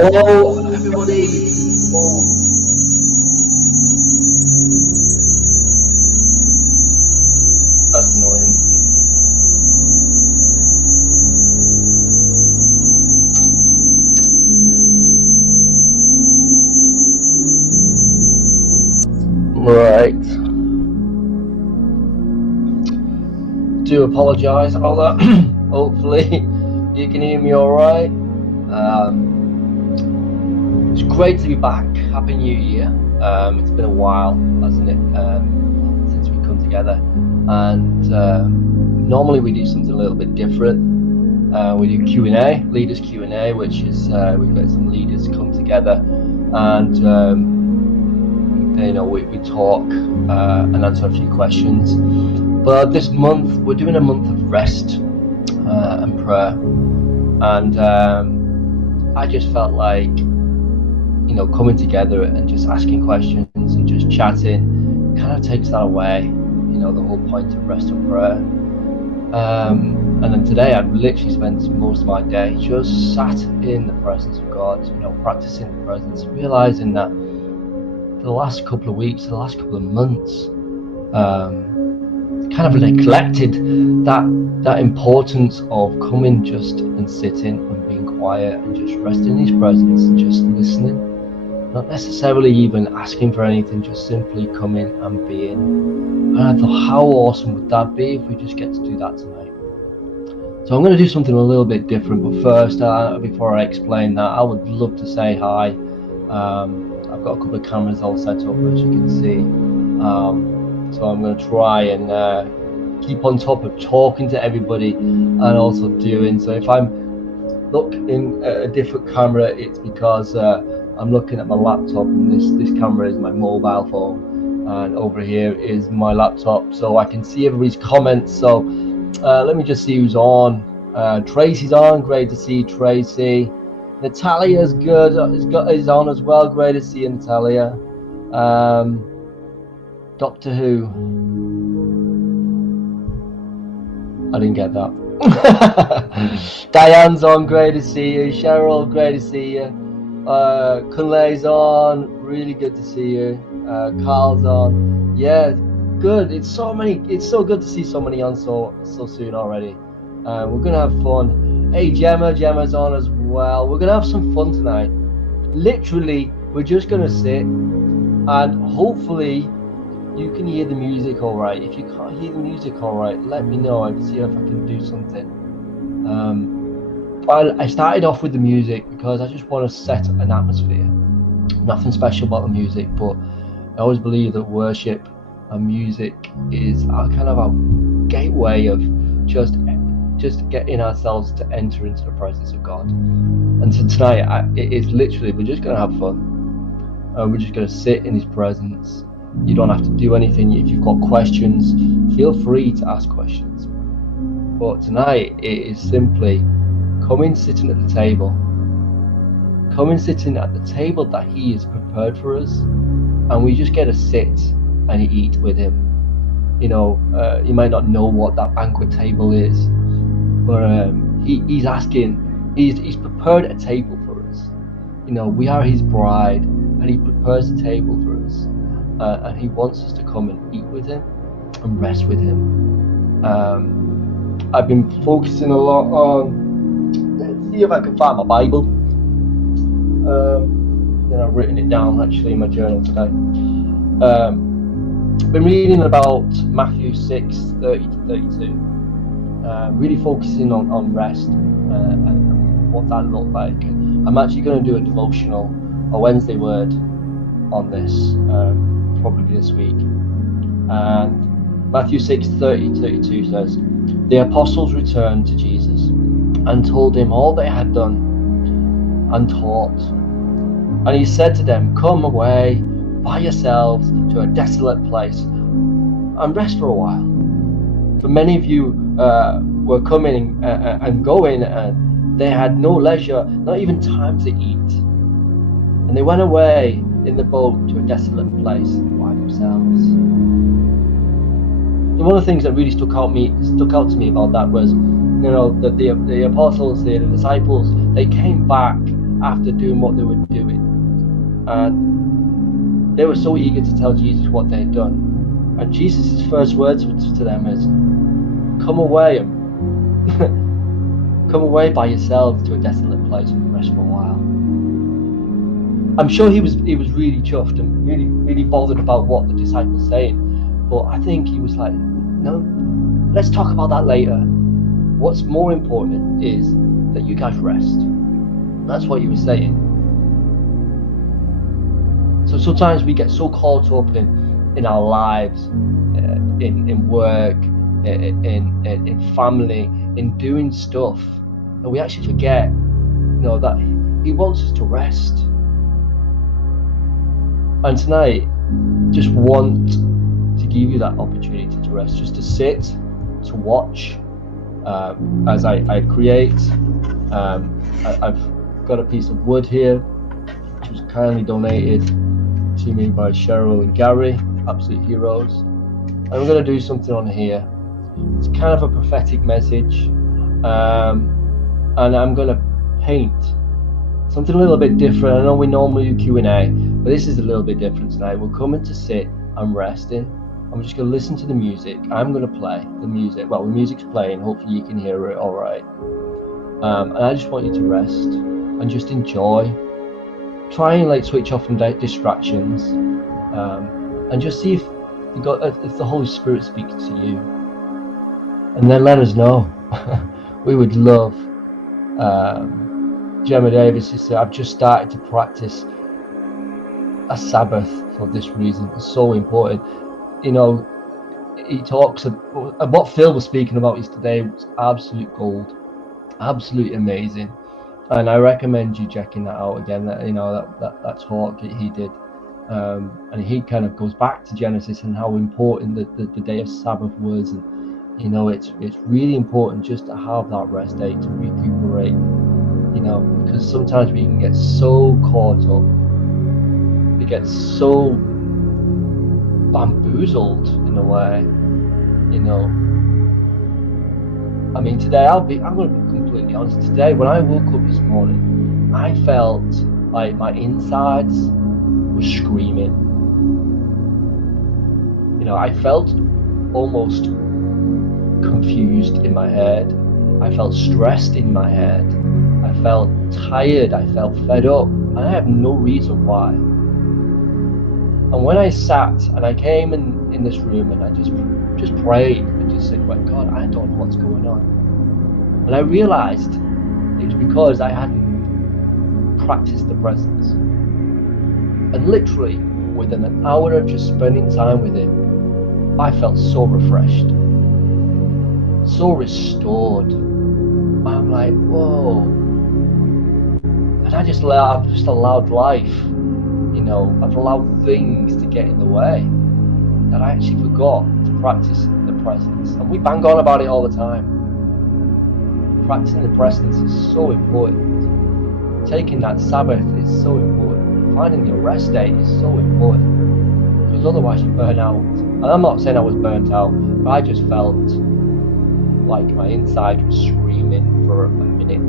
Hello, everybody. Oh, that's annoying. Right. Do apologise about that. Hopefully, you can hear me all right. It's great to be back. Happy New Year. It's been a while, hasn't it, since we come together. And normally we do something a little bit different. We do Q&A, leaders Q&A, which is we've got some leaders come together, and we talk and answer a few questions. But this month we're doing a month of rest and prayer, and I just felt like, coming together and just asking questions and just chatting kind of takes that away, the whole point of rest and prayer. And then today I've literally spent most of my day just sat in the presence of God, practicing the presence, realizing that the last couple of weeks, the last couple of months, kind of neglected that importance of coming just and sitting and being quiet and just resting in His presence and just listening. Not necessarily even asking for anything, just simply coming and being. And I thought, how awesome would that be if we just get to do that tonight? So I'm going to do something a little bit different, but first, before I explain that, I would love to say hi. I've got a couple of cameras all set up, as you can see. So I'm going to try and keep on top of talking to everybody and also doing. So if I'm looking at a different camera, it's because I'm looking at my laptop, and this camera is my mobile phone, and over here is my laptop, so I can see everybody's comments. So let me just see who's on. Tracy's on, great to see Tracy. Natalia's good, is on as well, great to see you, Natalia. Doctor Who, I didn't get that. Diane's on, great to see you. Cheryl, great to see you. Kunle's on, really good to see you. Carl's on, yeah, good. It's so good to see so many on so soon already. We're gonna have fun. Hey, Gemma's on as well. We're gonna have some fun tonight. Literally, we're just gonna sit, and hopefully you can hear the music all right. If you can't hear the music all right, let me know. I can see if I can do something. I started off with the music because I just want to set an atmosphere. Nothing special about the music, but I always believe that worship and music is kind of our gateway of just getting ourselves to enter into the presence of God. And so tonight, it is literally, we're just going to have fun. We're just going to sit in His presence. You don't have to do anything. If you've got questions, feel free to ask questions. But tonight, it is simply coming, sitting at the table. Coming, sitting at the table that He has prepared for us. And we just get to sit and eat with Him. You might not know what that banquet table is, but He's asking, He's prepared a table for us. We are His bride, and He prepares a table for us. And He wants us to come and eat with Him and rest with Him. I've been focusing a lot on, let's see if I can find my Bible. Then I've written it down actually in my journal today. Been reading about Matthew 6:30-32. Really focusing on rest and what that looked like. I'm actually going to do a devotional, a Wednesday word on this, probably this week. And Matthew 6:30-32 says, the apostles returned to Jesus and told Him all they had done and taught. And He said to them, come away by yourselves to a desolate place and rest for a while. For many of you were coming and going, and they had no leisure, not even time to eat. And they went away in the boat to a desolate place by themselves. And one of the things that really stuck out to me about that was, that the apostles, the disciples, they came back after doing what they were doing. And they were so eager to tell Jesus what they had done. And Jesus' first words to them is, come away and come away by yourselves to a desolate place and rest for a while. I'm sure he was really chuffed and really bothered about what the disciples were saying. But I think he was like, no, let's talk about that later. What's more important is that you guys rest. That's what he was saying. So sometimes we get so caught up in our lives, in work, in family, in doing stuff, and we actually forget, that he wants us to rest. And tonight, just want to give you that opportunity to rest, just to sit, to watch as I create. I've got a piece of wood here, which was kindly donated to me by Cheryl and Gary, absolute heroes. And I'm going to do something on here. It's kind of a prophetic message, and I'm going to paint something a little bit different. I know we normally do Q&A, but this is a little bit different tonight. We're coming to sit and resting. I'm just going to listen to the music. I'm going to play the music. Well, the music's playing. Hopefully you can hear it all right. And I just want you to rest and just enjoy. Try and switch off from distractions, and just see if the Holy Spirit speaks to you. And then let us know. We would love. Gemma Davis said, I've just started to practice a Sabbath for this reason. It's so important. He talks about what Phil was speaking about yesterday was absolute gold, absolutely amazing, and I recommend you checking that out again. That talk he did, and he kind of goes back to Genesis and how important the day of Sabbath was, and it's really important just to have that rest day to recuperate. Because sometimes we can get so caught up, we get so bamboozled in a way. I mean, today I'm going to be completely honest. Today, when I woke up this morning, I felt like my insides were screaming. I felt almost confused in my head. I felt stressed in my head. I felt tired. I felt fed up, and I have no reason why. And when I sat and I came in this room and I just prayed and just said, well, God, I don't know what's going on. And I realized it was because I hadn't practiced the presence. And literally within an hour of just spending time with him, I felt so refreshed, so restored. I'm like, whoa. And I've just allowed life, I've allowed things to get in the way that I actually forgot to practice the presence. And we bang on about it all the time. Practicing the presence is so important. Taking that Sabbath is so important. Finding your rest day is so important. Because otherwise you burn out. And I'm not saying I was burnt out, but I just felt like my inside was screaming for a minute.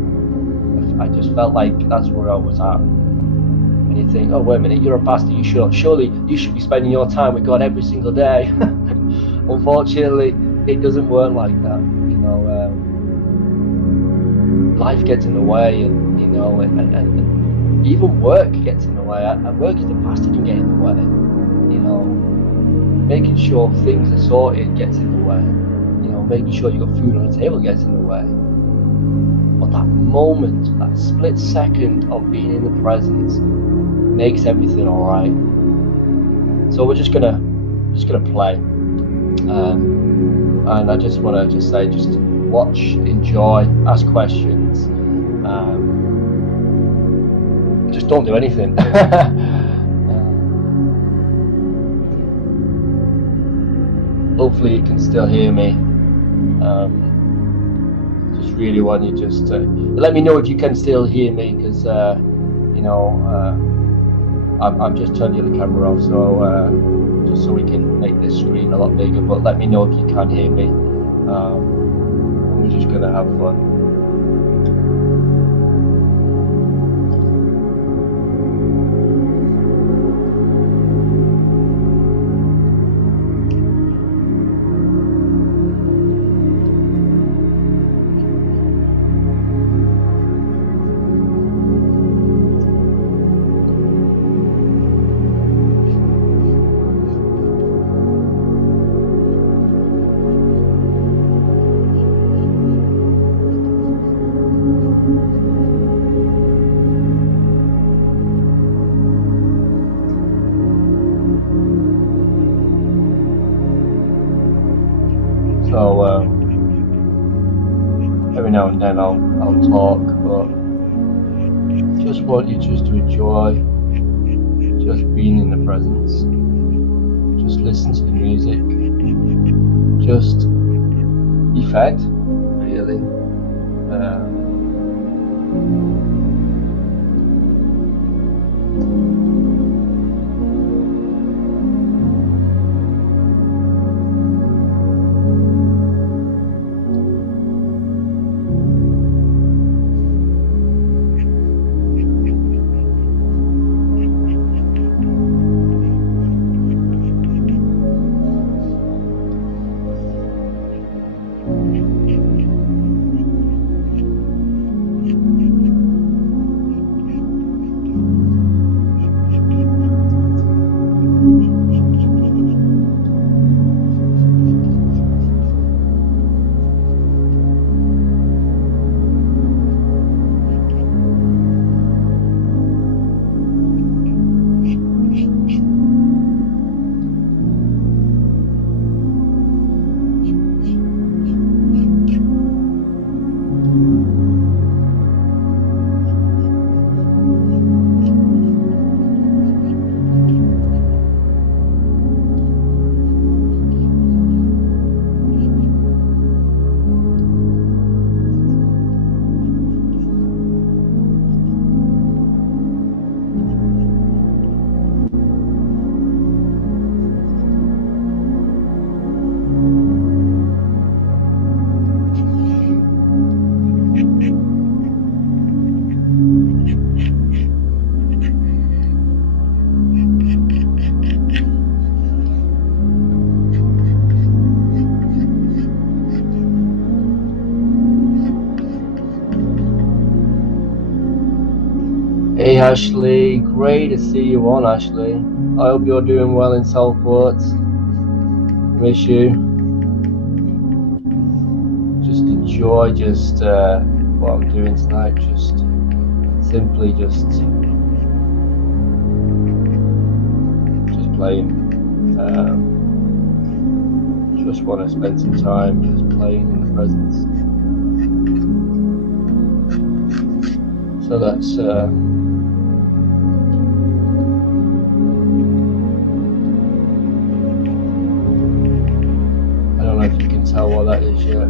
I just felt like that's where I was at. And you think, oh, wait a minute, you're a pastor, surely you should be spending your time with God every single day. Unfortunately, it doesn't work like that. Life gets in the way, and even work gets in the way. And work as a pastor can get in the way. Making sure things are sorted gets in the way. Making sure you got food on the table gets in the way. But that moment, that split second of being in the presence makes everything all right. So we're just gonna play, and I just want to say, just watch, enjoy, ask questions, just don't do anything. Hopefully you can still hear me. Just really want you just to let me know if you can still hear me, because I've just turned the other camera off, so just so we can make this screen a lot bigger. But let me know if you can hear me. We're just gonna have fun. So every now and then I'll talk, but just want you just to enjoy just being in the presence. Just listen to the music. Just be fed, really. Hey Ashley, great to see you on, Ashley. I hope you're doing well in Southport. Miss you. Just enjoy what I'm doing tonight. Just simply just playing. Just want to spend some time just playing in the presence. So that's I don't know if you can tell what that is yet.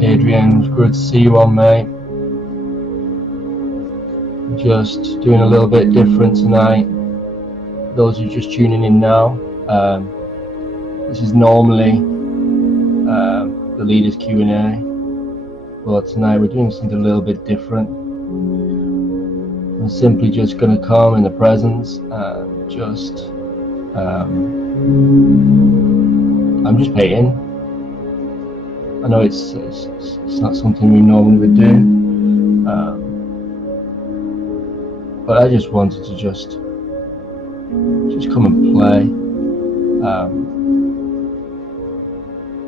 Adrian, it's good to see you on, mate. Just doing a little bit different tonight. Those who are just tuning in now, this is normally the leaders Q&A, but tonight we're doing something a little bit different. I'm simply just going to come in the presence and just I'm just paying. I know it's not something we normally would do, but I just wanted to just come and play,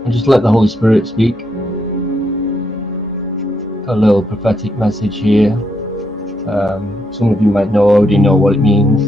and just let the Holy Spirit speak. Got a little prophetic message here. Some of you might already know what it means.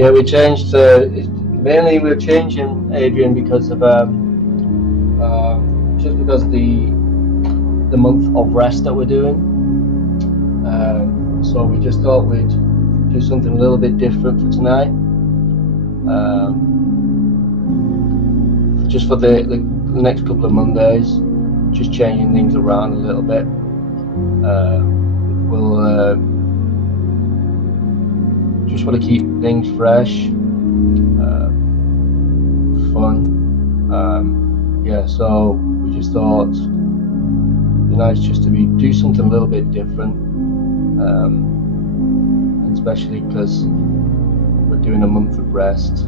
Yeah, we changed. Mainly, we're changing, Adrian, because of just because of the month of rest that we're doing. So we just thought we'd do something a little bit different for tonight. Just for the next couple of Mondays, just changing things around a little bit. We'll just want to keep things fresh, fun. Yeah, so we just thought it'd be nice just to do something a little bit different, and especially because we're doing a month of rest.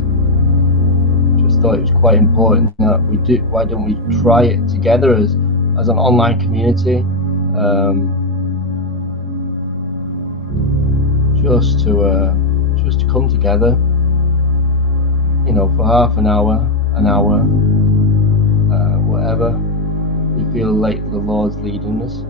Just thought it was quite important that we do. Why don't we try it together as an online community? Just to come together, for half an hour, whatever we feel like the Lord's leading us.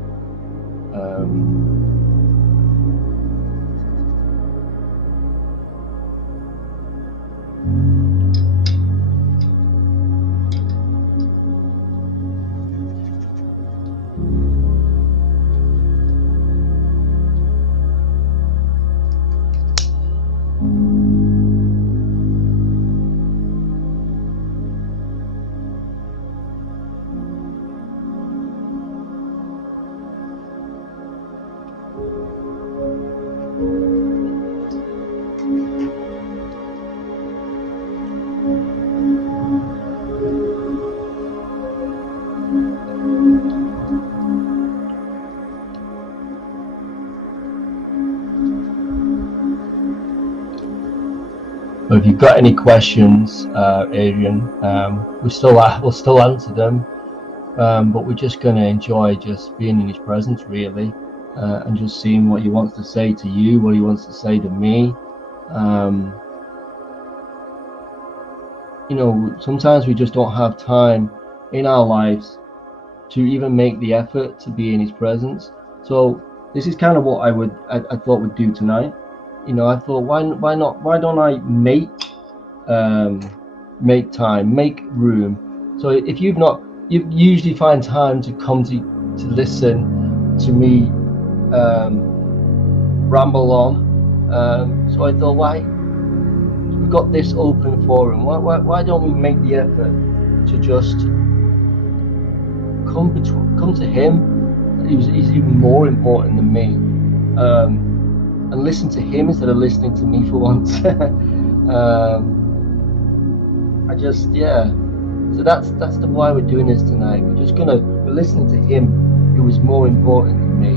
But if you've got any questions, Adrian, we'll still answer them. But we're just going to enjoy just being in his presence, really, and just seeing what he wants to say to you, what he wants to say to me. Sometimes we just don't have time in our lives to even make the effort to be in his presence. So this is kind of what I thought we'd do tonight. I thought, why don't I make time, make room. So if you usually find time to come to listen to me ramble on. So I thought, why we've got this open forum? Why don't we make the effort to just come to him? He's even more important than me. And listen to him instead of listening to me for once. So that's why we're doing this tonight. We're listening to him, who is more important than me,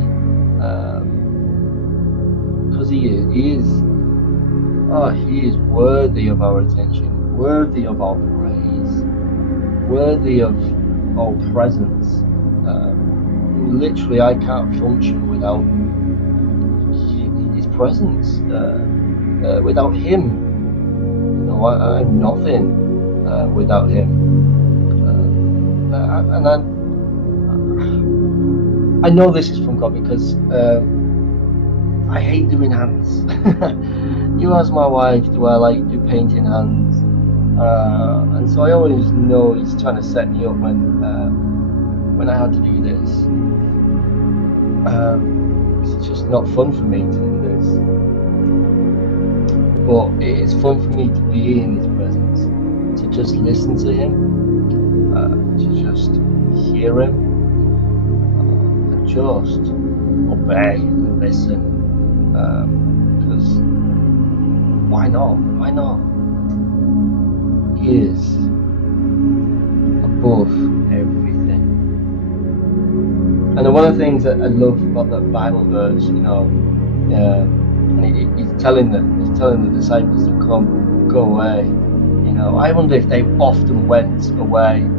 because he is worthy of our attention, worthy of our praise, worthy of our presence. Literally, I can't function without his presence. Without him, I'm nothing. Without him, and I know this is from God, because I hate doing hands. You ask my wife, do I like do painting hands? And so I always know he's trying to set me up when I had to do this. It's just not fun for me to do this, but it is fun for me to be in his presence, to just listen to him, to just hear him, and just obey and listen. Because why not? He is above everything. And one of the things that I love about that Bible verse, and he's telling the disciples to go away. I wonder if they often went away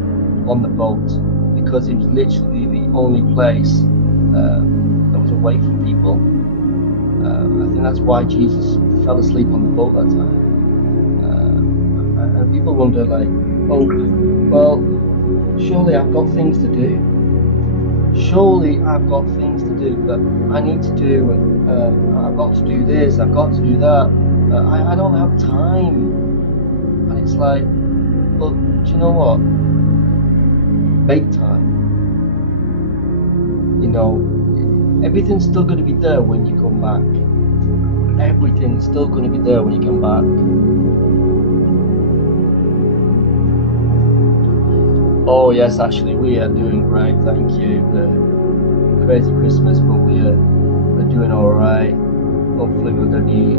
on the boat, because it was literally the only place that was away from people. I think that's why Jesus fell asleep on the boat that time. And people wonder, like, oh, well, surely I've got things to do. Surely I've got things to do that I need to do, and I've got to do this, I've got to do that. I don't have time. And it's like, but do you know what? Make time. You know, everything's still going to be there when you come back. Everything's still going to be there when you come back. Oh yes, actually we are doing great, thank you. Crazy Christmas, but we're doing all right. Hopefully we're going to be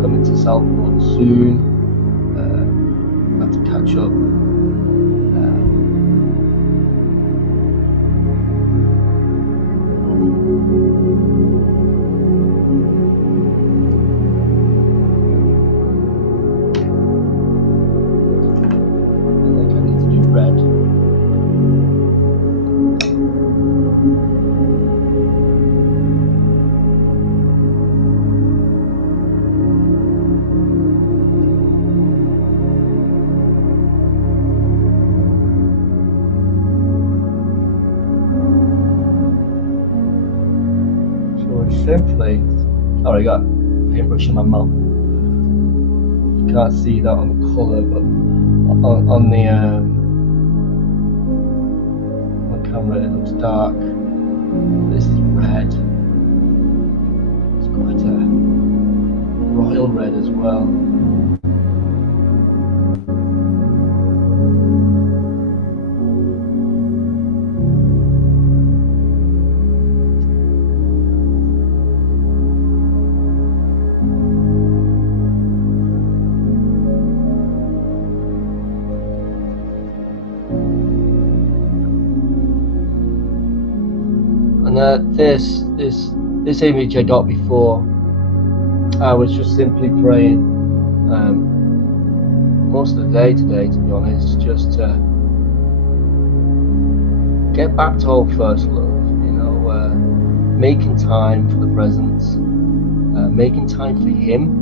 coming to Southport soon. Have to catch up. Simply, oh, I got paintbrush in my mouth. You can't see that on the colour, but on the camera it looks dark. This is red. It's quite a royal red as well. And this image I got before, I was just simply praying most of the day today, to be honest, just to get back to our first love, you know, making time for the presence, making time for him.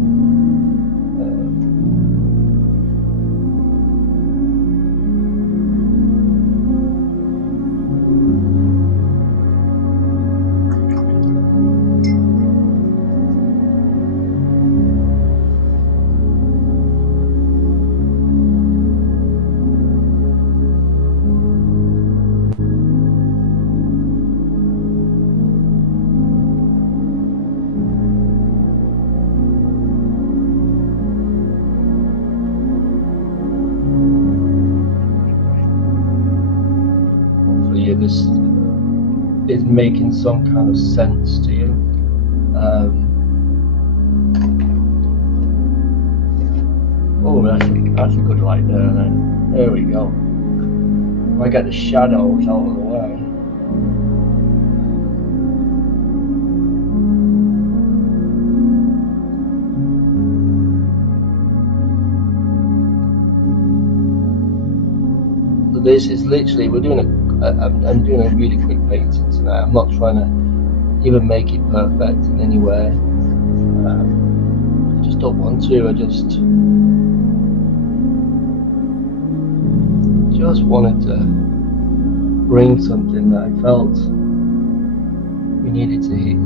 This is making some kind of sense to you. Oh, that's a good light there. Then there we go. I get the shadows out of the way. So this is literally, we're doing I'm doing a really quick painting tonight. I'm not trying to even make it perfect in any way. I just don't want to. I just wanted to bring something that I felt we needed to hit.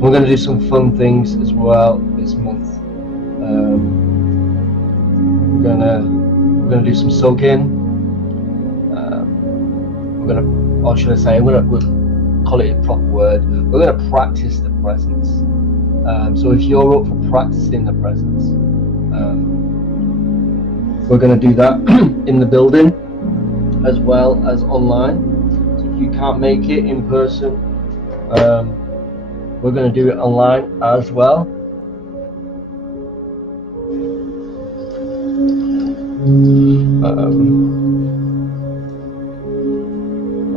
We're going to do some fun things as well this month. We're gonna do some soaking. Or should I say, we'll call it a proper word. We're going to practice the presence. So if you're up for practicing the presence, we're going to do that in the building as well as online. So if you can't make it in person, we're going to do it online as well.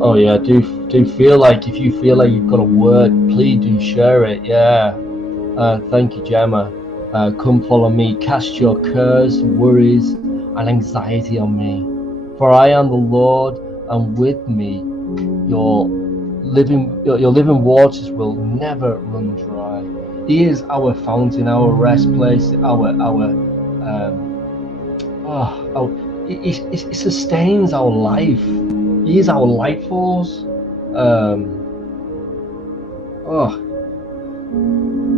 Oh yeah, do feel like, if you feel like you've got a word, please do share it. Yeah. Thank you, Gemma. Come follow me, cast your cares, worries and anxiety on me, for I am the Lord, and with me Your living waters will never run dry. He is our fountain, our rest place, it sustains our life. He is our life force.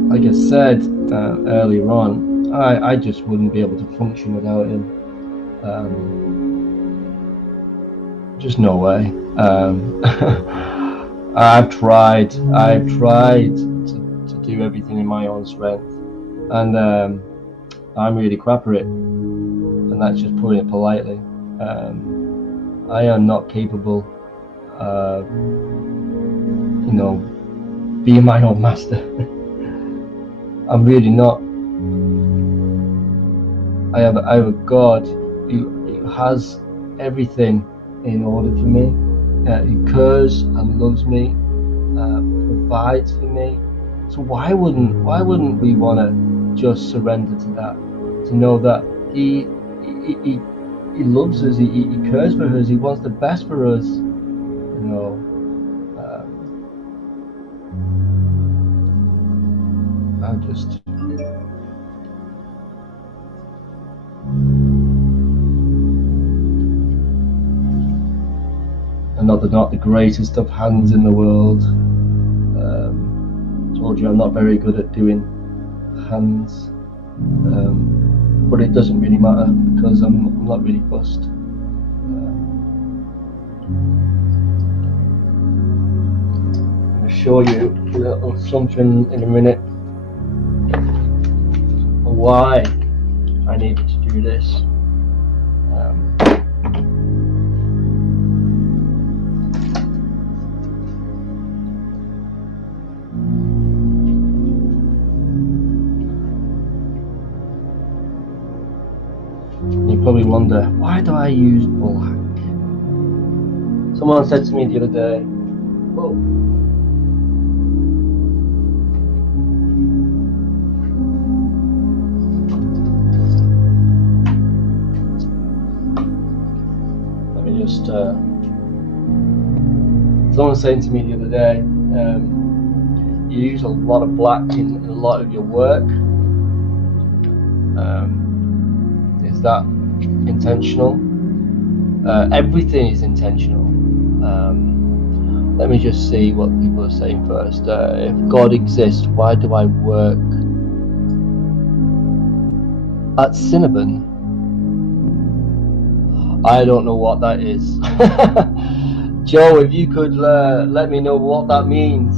Like I said earlier on, I just wouldn't be able to function without him. Just no way. I've tried to do everything in my own strength, and I'm really crap at it, and that's just putting it politely. I am not capable of, being my own master. I'm really not. I have a God who has everything in order for me, who cares and loves me, provides for me. So why wouldn't we want to just surrender to that? To know that He loves us, he cares for us, He wants the best for us. I'm not the greatest of hands in the world. Told you I'm not very good at doing hands, but it doesn't really matter because I'm not really fussed. I'm going to show you a little something in a minute why I needed to do this. You probably wonder, why do I use black? Someone said to me the other day, oh, let me just, someone saying to me the other day, you use a lot of black in a lot of your work. Is that intentional? Everything is intentional. Let me just see what people are saying first. If God exists, why do I work at Cinnabon? I don't know what that is. Joe, if you could let me know what that means.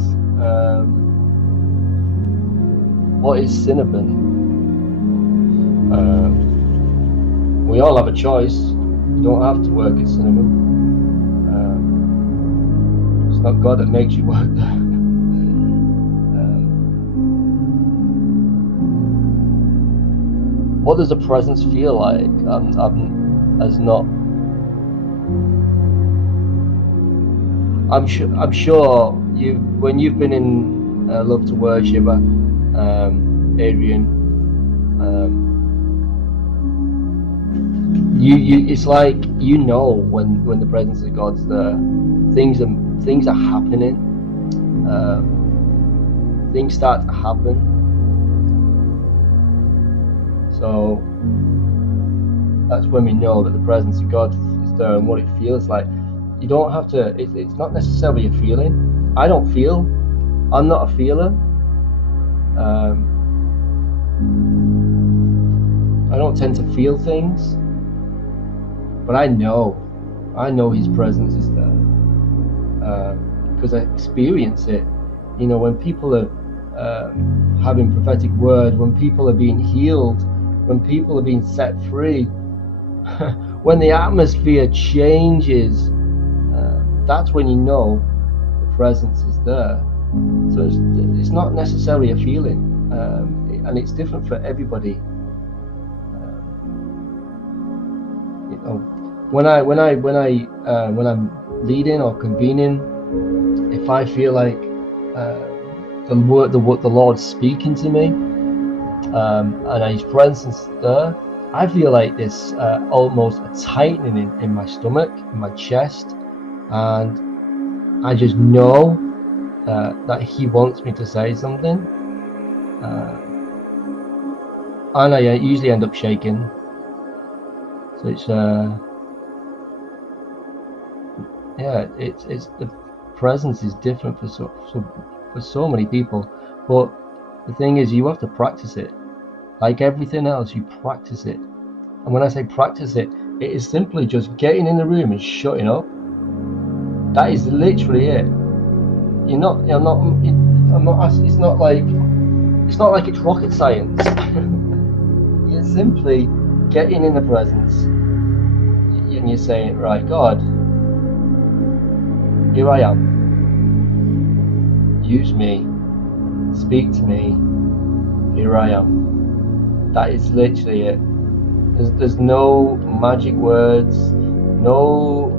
What is Cinnabon? We all have a choice. You don't have to work at Cinnabon. It's not God that makes you work there. What does the presence feel like? I'm sure when you've been in Love to Worship, Adrian, it's like when the presence of God's there, things are happening, things start to happen. So that's when we know that the presence of God is there and what it feels like. You don't have to. It's not necessarily a feeling. I don't feel. I'm not a feeler. I don't tend to feel things. But I know His presence is there because I experience it. When people are having prophetic word, when people are being healed, when people are being set free, when the atmosphere changes, that's when you know the presence is there. So it's not necessarily a feeling, and it's different for everybody. When I'm leading or convening, if I feel like the Lord's speaking to me, and His presence is there, I feel like this almost a tightening in my stomach, in my chest, and I just know that he wants me to say something, and I usually end up shaking. So it's it's the presence is different for so many people, but the thing is, you have to practice it. Like everything else, you practice it. And when I say practice it, it is simply just getting in the room and shutting up. That is literally it. I'm not. It's not like it's rocket science. You're simply getting in the presence, and you're saying, right, God, here I am. Use me. Speak to me. Here I am. That is literally it. There's no magic words, no,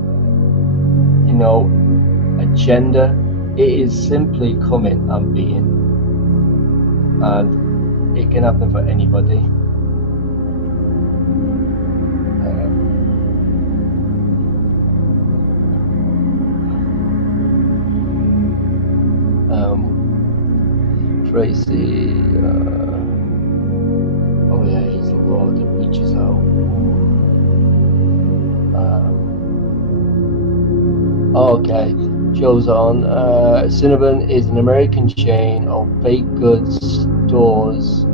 agenda. It is simply coming and being, and it can happen for anybody. Tracy, oh yeah, he's the Lord that reaches out. Okay, Joe's on. Cinnabon is an American chain of baked goods stores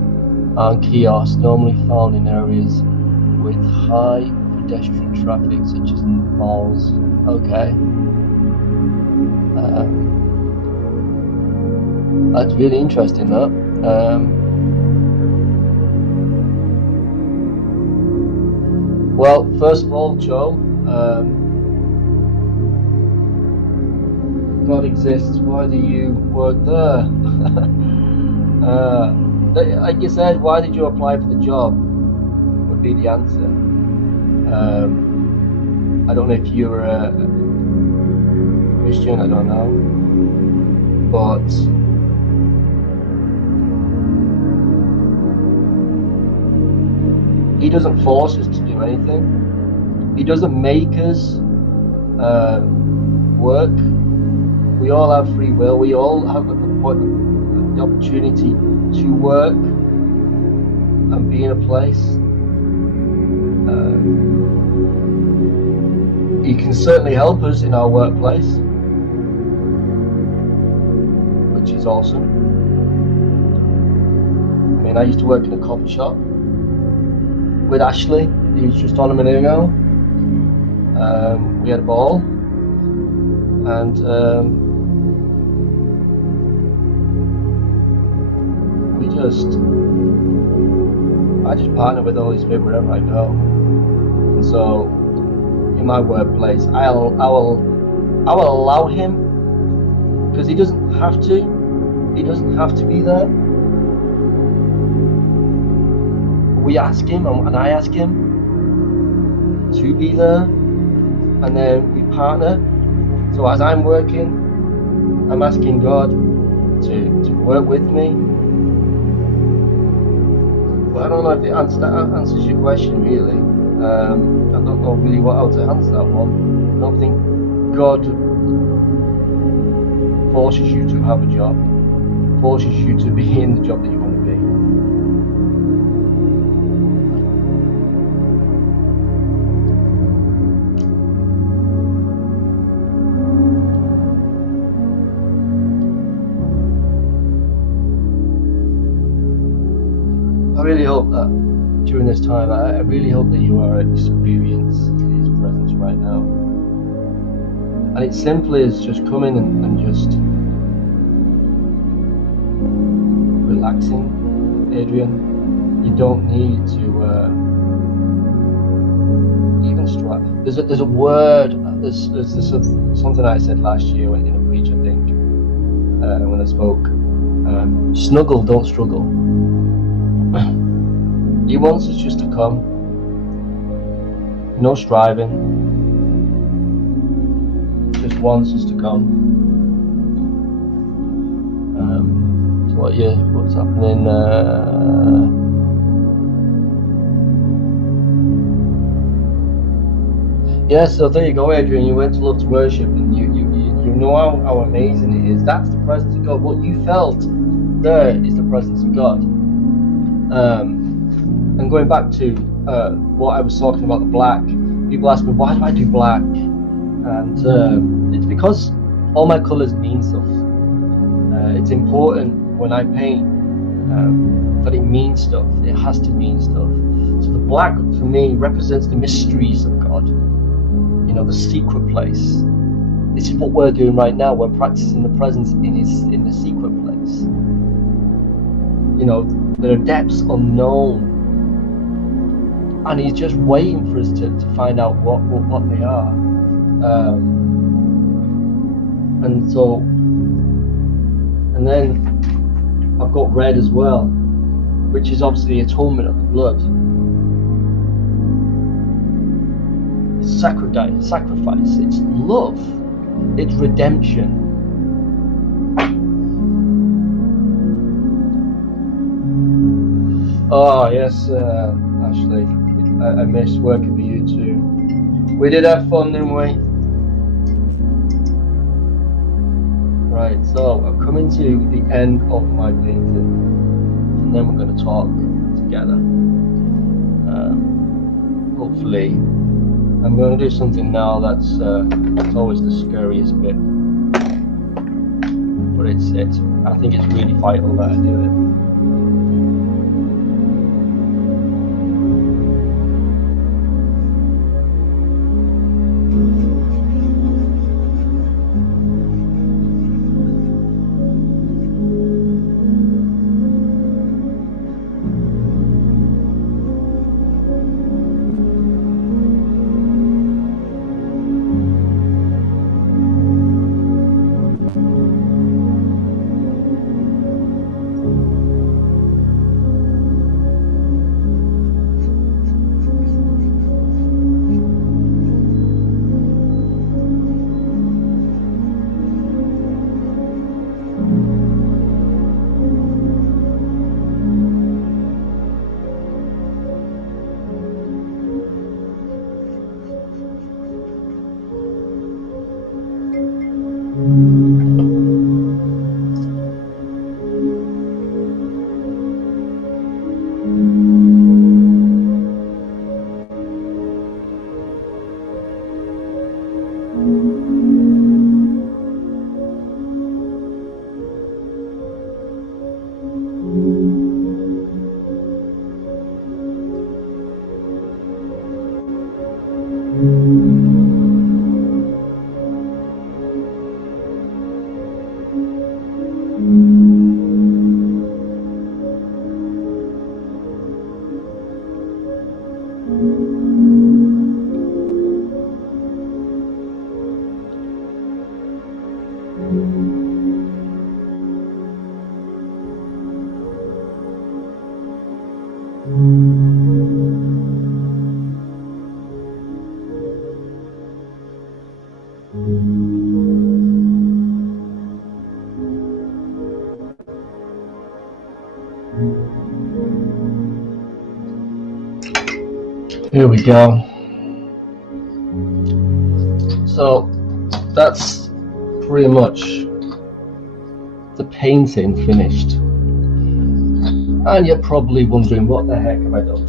and kiosks normally found in areas with high pedestrian traffic, such as malls. Okay. That's really interesting, that. Well, first of all, Joe, God exists. Why do you work there? Like you said, why did you apply for the job? Would be the answer. I don't know if you're a Christian, I don't know, but He doesn't force us to do anything. He doesn't make us work. We all have free will. We all have the opportunity to work and be in a place. He can certainly help us in our workplace, which is awesome. I mean, I used to work in a coffee shop with Ashley. He was just on a minute ago. We had a ball, and I just partner with the Holy Spirit wherever I go. And so, in my workplace, I will allow Him, because He doesn't have to. He doesn't have to be there. We ask Him, and I ask Him to be there, and then we partner. So as I'm working, I'm asking God to work with me. But I don't know if that answers your question really. I don't know really how to answer that one. I don't think God forces you to have a job, forces you to be in the job that you want to be. I really hope that during this time, I really hope that you are experiencing His presence right now. And it simply is just coming and just relaxing, Adrian. You don't need to even strive. There's a word. There's something I said last year in a preach, I think, when I spoke. Snuggle, don't struggle. He wants us just to come. No striving. Just wants us to come. So what's happening? Yeah, so there you go, Adrian. You went to Love to Worship, and you've know how amazing it is. That's the presence of God. What you felt there is the presence of God. And going back to what I was talking about, the black, people ask me, why do I do black? And it's because all my colours mean stuff. It's important when I paint that it means stuff. It has to mean stuff. So the black for me represents the mysteries of God, you know, the secret place. This is what we're doing right now. We're practicing the presence in the secret place. You know, there are depths unknown, and He's just waiting for us to find out what they are. And then I've got red as well, which is obviously the atonement of the blood. It's sacrifice, it's love, it's redemption. Oh yes, Ashley, I missed working with you too. We did have fun, didn't we? Right, so I'm coming to the end of my painting, and then we're going to talk together. Hopefully, I'm going to do something now that's always the scariest bit, but I think it's really vital that I do it. Here we go. So that's pretty much the painting finished. And you're probably wondering, what the heck have I done?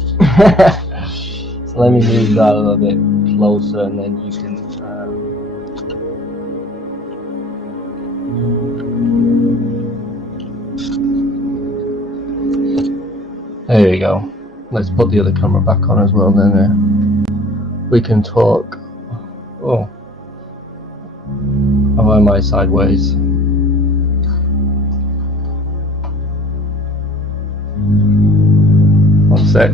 So let me move that a little bit closer, and then you can there you go. Let's put the other camera back on as well, then we can talk. Oh, how am I sideways? One sec.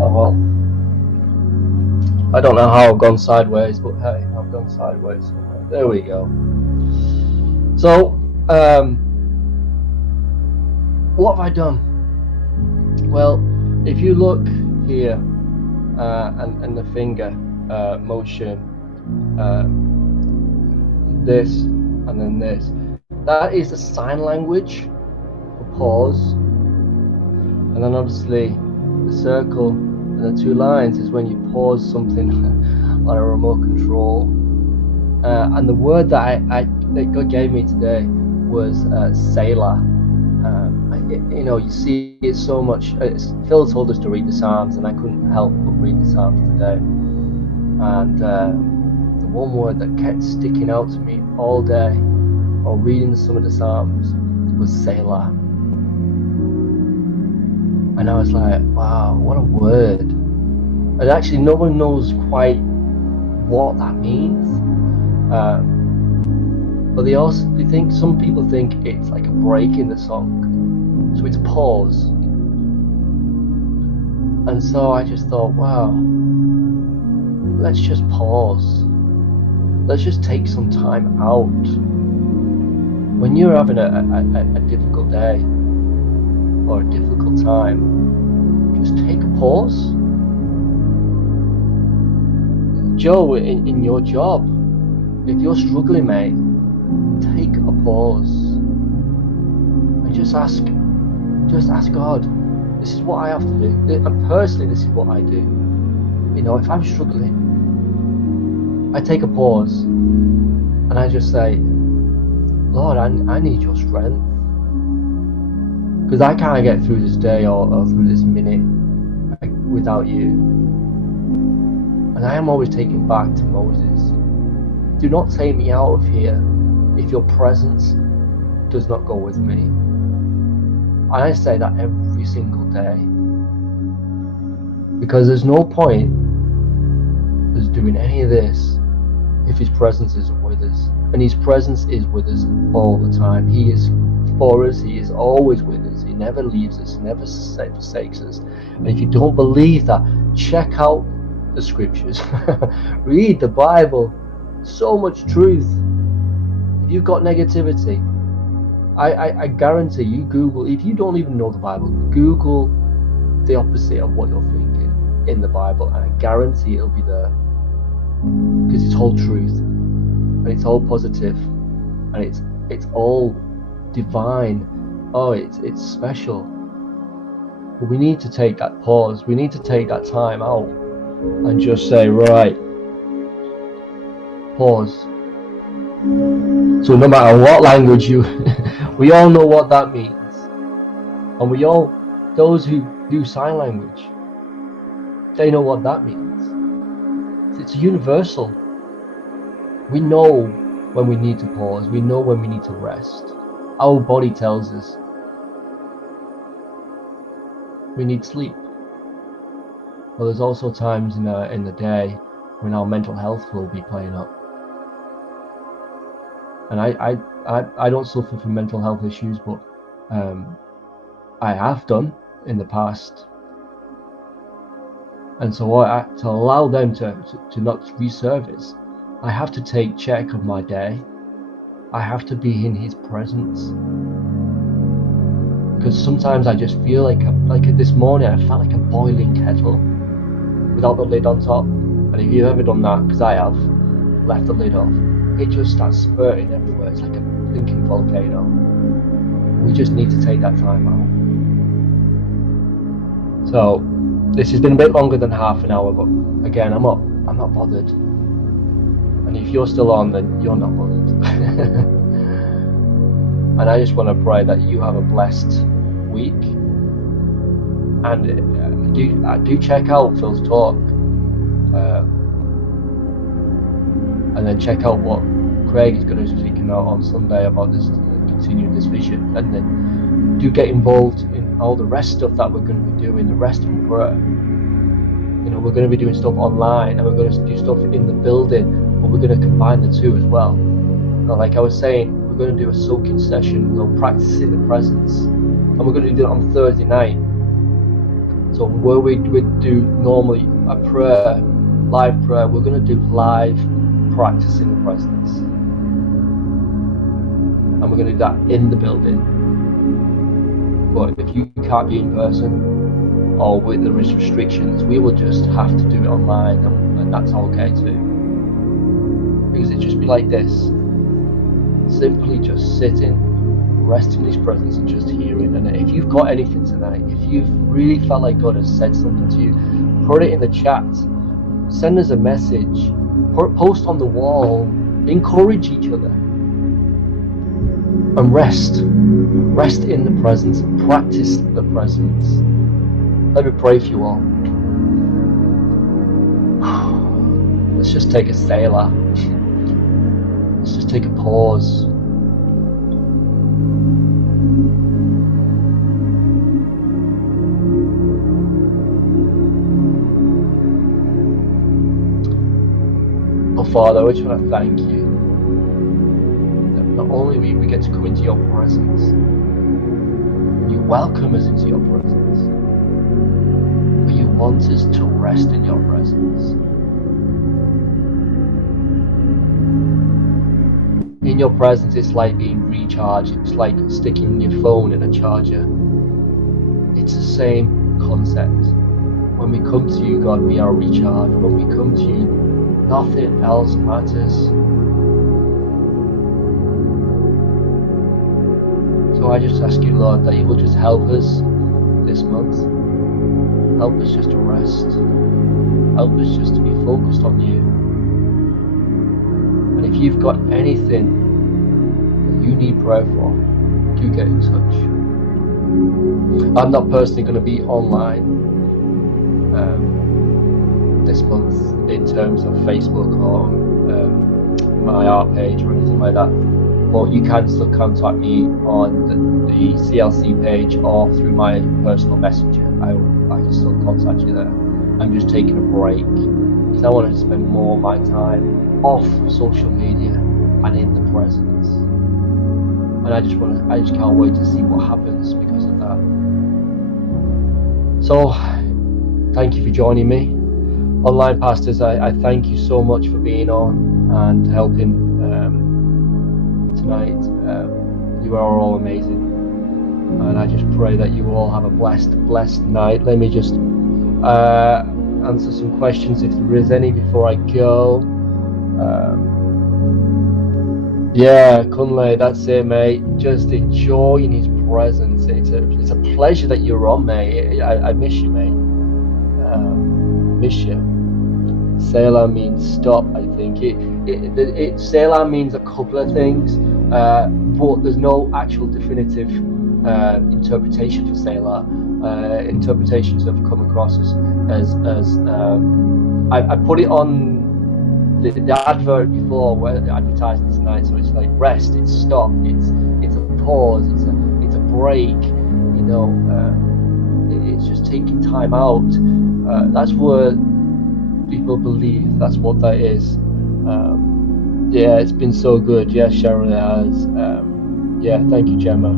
Oh well. I don't know how I've gone sideways, but hey, I've gone sideways. There we go. So, what have I done? Well, if you look here, and the finger motion, this and then this, that is the sign language for pause, and then obviously the circle and the 2 lines is when you pause something on a remote control. And the word that God gave me today was Selah. You see it so much. Phil told us to read the Psalms, and I couldn't help but read the Psalms today. And the one word that kept sticking out to me all day, or reading some of the Psalms, was Selah. And I was like, wow, what a word. And actually, no one knows quite what that means. But some people think it's like a break in the song. So it's a pause. And so I just thought, wow, let's just pause. Let's just take some time out. When you're having a difficult day or a difficult time, just take a pause. Joe, in your job, if you're struggling, mate, take a pause and just ask God, this is what I have to do. And personally, this is what I do. If I'm struggling, I take a pause and I just say, Lord, I need your strength, because I can't get through this day or through this minute without you. And I am always taken back to Moses. Do not take me out of here if your presence does not go with me. And I say that every single day, because there's no point us doing any of this if his presence isn't with us. And his presence is with us all the time. He is for us. He is always with us. He never leaves us, never forsakes us. And if you don't believe that, check out the scriptures. Read the Bible. So much truth. If you've got negativity, I guarantee you, Google, if you don't even know the Bible, Google the opposite of what you're thinking in the Bible, and I guarantee it'll be there. Because it's all truth, and it's all positive, and it's all divine. Oh, it's special. But we need to take that pause. We need to take that time out and just say, right, pause. So no matter what language we all know what that means, and those who do sign language, they know what that means. It's universal. We know when we need to pause. We know when we need to rest. Our body tells us we need sleep. Well, there's also times in the day when our mental health will be playing up. And I don't suffer from mental health issues, but I have done in the past. And so to allow them to not resurface, I have to take check of my day. I have to be in his presence. Because sometimes I just feel like this morning I felt like a boiling kettle without the lid on top. And if you've ever done that, because I have, left the lid off, it just starts spurting everywhere. It's like a blinking volcano. We just need to take that time out. So this has been a bit longer than half an hour, but again, I'm not bothered. And if you're still on, then you're not bothered. And I just want to pray that you have a blessed week. And do check out Phil's talk, and then check out what Craig is going to be speaking out on Sunday about this, continuing this vision, and then do get involved in all the rest stuff that we're going to be doing, the rest of prayer. We're going to be doing stuff online, and we're going to do stuff in the building, but we're going to combine the two as well. Like I was saying, we're going to do a soaking session, practicing the presence, and we're going to do it on Thursday night. So where we do normally a prayer, live prayer, we're going to do live practicing the presence, and we're going to do that in the building. But if you can't be in person, or with the restrictions, we will just have to do it online, and that's okay too. Because it just be like this, simply just sitting, rest in his presence and just hear it. And if you've got anything tonight, if you've really felt like God has said something to you, put it in the chat, send us a message, post on the wall, encourage each other, and rest in the presence, practice the presence. Let me pray for you all. Let's just take a Selah. Let's just take a pause. Oh Father, I just want to thank you that not only we get to come into your presence, you welcome us into your presence, but you want us to rest in your presence. In your presence, it's like being recharged. It's like sticking your phone in a charger. It's the same concept. When we come to you, God, we are recharged. When we come to you, nothing else matters. So I just ask you, Lord, that you will just help us this month. Help us just to rest. Help us just to be focused on you. And if you've got anything that you need prayer for, do get in touch. I'm not personally going to be online this month in terms of Facebook or my art page or anything like that, but you can still contact me on the CLC page or through my personal messenger. I can still contact you there. I'm just taking a break because I want to spend more of my time off social media and in the presence, and I just can't wait to see what happens because of that. So thank you for joining me. Online pastors, I thank you so much for being on and helping tonight. You are all amazing, and I just pray that you all have a blessed night. Let me just answer some questions if there is any before I go. Yeah, Kunle, that's it, mate. Just enjoy in his presence. It's a pleasure that you're on, mate. I miss you, mate. Miss you. Selah means stop, I think. Selah means a couple of things, but there's no actual definitive interpretation for Selah. Interpretations have come across as I put it on the advert before where the advertising tonight, so it's like rest, it's stop, it's a pause, it's a break, you know, it's just taking time out. That's what people believe, that's what that is. Yeah, it's been so good. Yeah, Sharon, it has. Yeah, thank you, Gemma.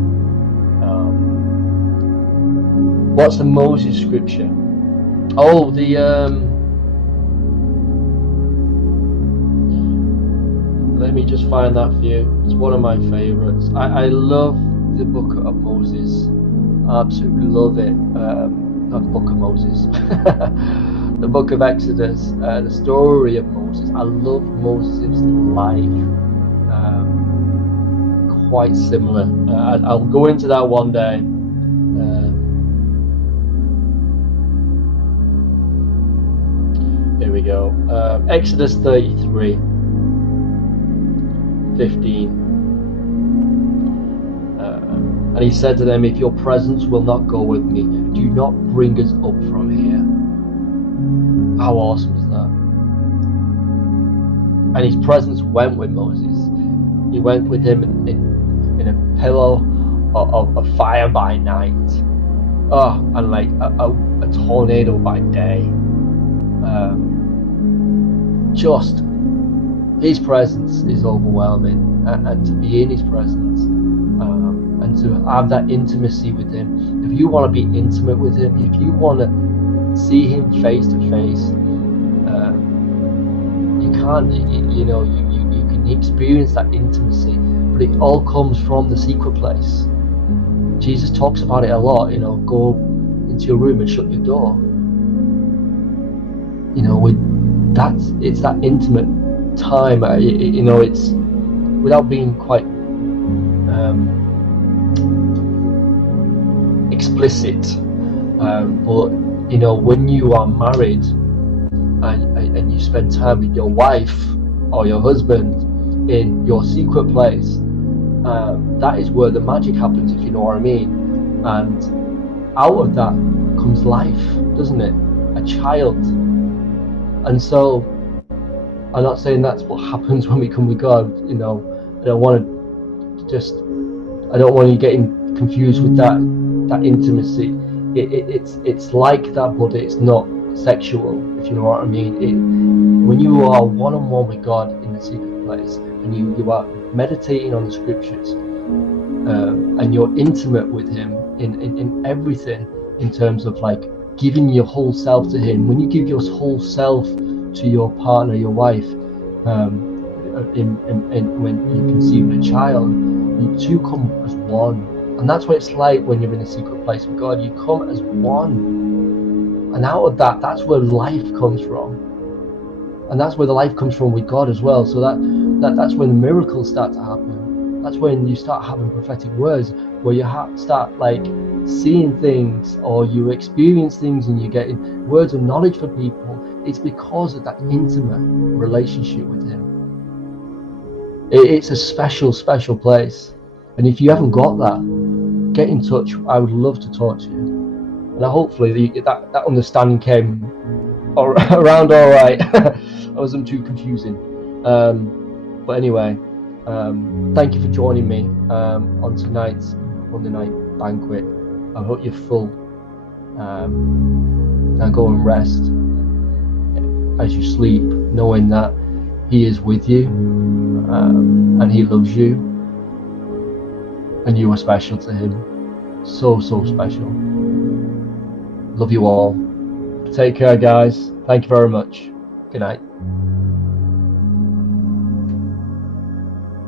What's the Moses scripture? Oh, let me just find that for you. It's one of my favorites. I love the book of Moses. I absolutely love it. Not the book of Moses. The book of Exodus. The story of Moses. I love Moses' life. Quite similar. I'll go into that one day. Here we go. Exodus 33. 15. And he said to them, if your presence will not go with me, do not bring us up from here. How awesome is that? And his presence went with Moses. He went with him in a pillar of fire by night. And like a tornado by day. Just his presence is overwhelming, and to be in his presence and to have that intimacy with him. If you want to be intimate with him, if you want to see him face to face, you can't, you know, you can experience that intimacy, but it all comes from the secret place. Jesus talks about it a lot, you know, go into your room and shut your door. You know, it's that intimate time, you know, it's without being quite explicit. But you know, when you are married and you spend time with your wife or your husband in your secret place, that is where the magic happens, if you know what I mean. And out of that comes life, doesn't it? A child. And so I'm not saying that's what happens when we come with God, you know. I don't want you getting confused with that intimacy. It's like that, but it's not sexual, if you know what I mean. When you are one-on-one with God in the secret place, and you are meditating on the scriptures, and you're intimate with Him in everything, in terms of like giving your whole self to Him. When you give your whole self to your partner, your wife, when you conceive a child, you two come as one. And that's what it's like when you're in a secret place with God. You come as one, and out of that, that's where life comes from, and that's where the life comes from with God as well. So that's when the miracles start to happen. That's when you start having prophetic words, where you start like seeing things, or you experience things, and you're getting words of knowledge for people. It's because of that intimate relationship with Him. It's a special place, and if you haven't got that, get in touch. I would love to talk to you, and hopefully that understanding came around all right. I wasn't too confusing, but anyway, thank you for joining me on tonight's Monday night banquet. I hope you're full. Now go and rest as you sleep, knowing that He is with you, and He loves you, and you are special to Him. So special. Love you all. Take care, guys. Thank you very much. Good night.